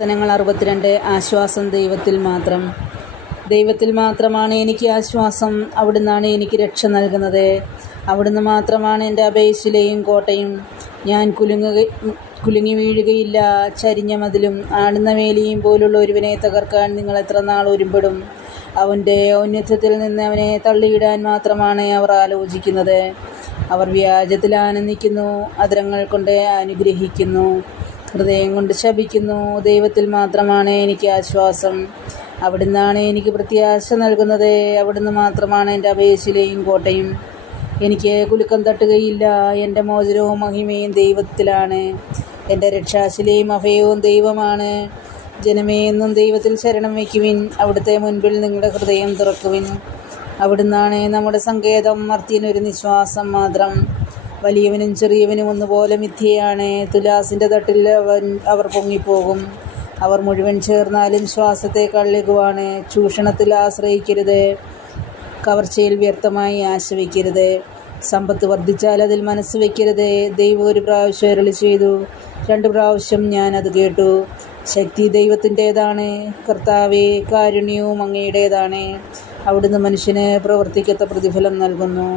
വചനങ്ങൾ 62. ആശ്വാസം ദൈവത്തിൽ മാത്രം. ദൈവത്തിൽ മാത്രമാണ് എനിക്ക് ആശ്വാസം. അവിടുന്നാണ് എനിക്ക് രക്ഷ നൽകുന്നത്. അവിടുന്ന് മാത്രമാണ് എൻ്റെ അഭയശിലയും കോട്ടയും. ഞാൻ കുലുങ്ങി വീഴുകയില്ല. ചരിഞ്ഞ മതിലും ആടുന്ന വേലിയും പോലുള്ള ഒരുവനെ തകർക്കാൻ നിങ്ങൾ എത്ര നാൾ ഒരുമ്പെടും? അവൻ്റെ ഔന്നത്യത്തിൽ നിന്ന് അവനെ തള്ളിയിടാൻ മാത്രമാണ് അവർ ആലോചിക്കുന്നത്. അവർ വ്യാജത്തിൽ ആനന്ദിക്കുന്നു, അധരങ്ങൾ കൊണ്ട് അനുഗ്രഹിക്കുന്നു, ഹൃദയം കൊണ്ട് ശപിക്കുന്നു. ദൈവത്തിൽ മാത്രമാണ് എനിക്ക് ആശ്വാസം. അവിടുന്നാണ് എനിക്ക് പ്രത്യാശ നൽകുന്നത്. അവിടുന്ന് മാത്രമാണ് എൻ്റെ അഭയശിലയും കോട്ടയും. എനിക്ക് കുലുക്കം തട്ടുകയില്ല. എൻ്റെ മോചനവും മഹിമയും ദൈവത്തിലാണ്. എൻ്റെ രക്ഷാശിലയും അഭയവും ദൈവമാണ്. ജനമേ, എന്നും ദൈവത്തിൽ ശരണം വയ്ക്കുവിൻ. അവിടുത്തെ മുൻപിൽ നിങ്ങളുടെ ഹൃദയം തുറക്കുവിൻ. അവിടുന്നാണ് നമ്മുടെ സങ്കേതം. മർത്യനൊരു നിശ്വാസം മാത്രം. വലിയവനും ചെറിയവനും ഒന്നുപോലെ മിഥ്യയാണ്. തുലാസിൻ്റെ തട്ടിൽ അവർ പൊങ്ങിപ്പോകും. അവർ മുഴുവൻ ചേർന്നാലും ശ്വാസത്തേക്കാൾ ലഘുവാണ്. ചൂഷണത്തിൽ ആശ്രയിക്കരുത്. കവർച്ചയിൽ വ്യർത്ഥമായി ആശ വയ്ക്കരുത്. സമ്പത്ത് വർദ്ധിച്ചാൽ അതിൽ മനസ്സ് വയ്ക്കരുത്. ദൈവം ഒരു പ്രാവശ്യം അരുളി ചെയ്തു, 2 പ്രാവശ്യം ഞാനത് കേട്ടു. ശക്തി ദൈവത്തിൻ്റേതാണ്. കർത്താവേ, കാരുണ്യവും അങ്ങയുടേതാണ്. അവിടുന്ന് മനുഷ്യന് പ്രവർത്തിക്കത്ത പ്രതിഫലം നൽകുന്നു.